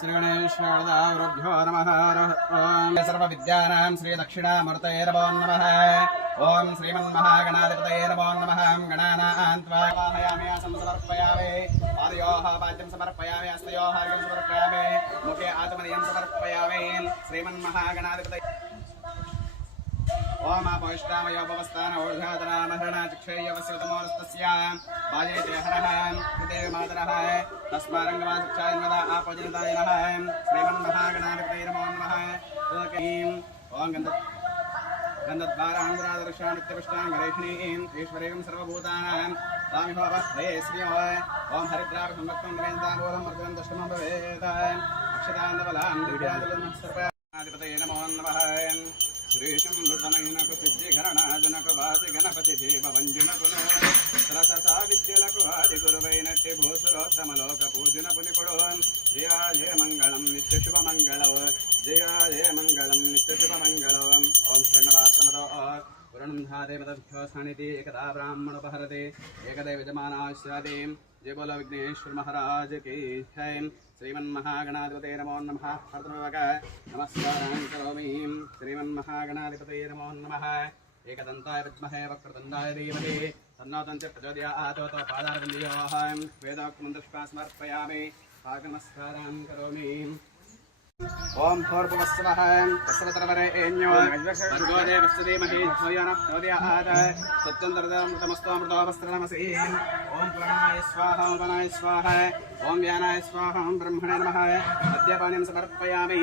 श्रीगणेश्वरदावृभ्यो नमः ॐ सर्वविद्यानां श्रीदक्षिणामूर्तये नमो नमः ॐ श्रीमन्महागणाधिपतये नमो नमः गणानां त्वा वाहयामि समर्पयामि पादयोः पाद्यं समर्पयामि हस्तयोः अर्घ्यं समर्पयामि मुखे आत्मनीयं समर्पयामि श्रीमन्महागणाधिपतये ओम अपविष्टामयोपवस्थान ऊर्ध्वतनामहरणाचिक्षेयवस्यतमोरस्तस्य बाजेते हरः कृते मातरः तस्मारङ्गमाशिक्षायन्वदा आपजनताय नमः श्रीमन्महागणाधिपतये नमो नमः ओम गन्धद्वाराङ्गरादर्शानित्यपुष्टाङ्गरेषिणीम् ईश्वरीं सर्वभूतानां तामिहोपस्त्रे श्रियो ओम हरिद्राभिसंवक्तं वेदामूलं मर्दनं दशमं भवेत् अक्षतान्दबलान् दिव्याजलं सर्वाधिपतये नमो नमः श्रीशं मृतनयनक सिद्धिघरणजनक वासि गणपति देव वंजन गुणो सरसा विद्यलक आदि गुरुवैनट्टि भूसुरोत्तमलोक पूजन पुनिपुडो जय जय मंगलम नित्य शुभ मंगलो जय जय मंगलम नित्य शुभ मंगलो ओम शरणरात्रमतो पुरणं धारे मदभ्यो सनिति एकदा ब्राह्मणोपहरते एकदा विजमानाश्रादे जय बोलो विघ्नेश्वर महाराज की जय श्रीमन्महागणाधिपतये नमो नमः नमस्कारं करोमि श्रीमन्महागणाधिपतये नमो नमः एकदन्ताय विद्महे वक्रतुण्डाय धीमहि तन्नो दन्तिः प्रचोदयात् पादारविन्दयोः वेदोक्तमन्त्रपुष्पाणि समर्पयामि नमस्कारं करोमि ओम भूर्भुवस्सुवः तस्सवितुर्वरेण्यो भर्गो देवस्य धीमहि धियो नः प्रचोदयात् सत्यमृतमस्तमृतोपस्त्रनमसि ओम प्राणाय स्वाहा ओम प्राणाय स्वाहा ओम व्यानाय स्वाहा ओम ब्रह्मणे नमः मद्यपानं समर्पयामि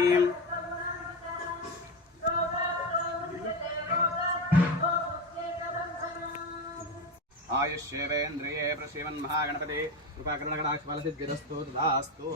आयुष्येवेन्द्रिये प्रसीवन्महागणपति कृपाकरुणकटाक्षफलसिद्धिरस्तु तदास्तु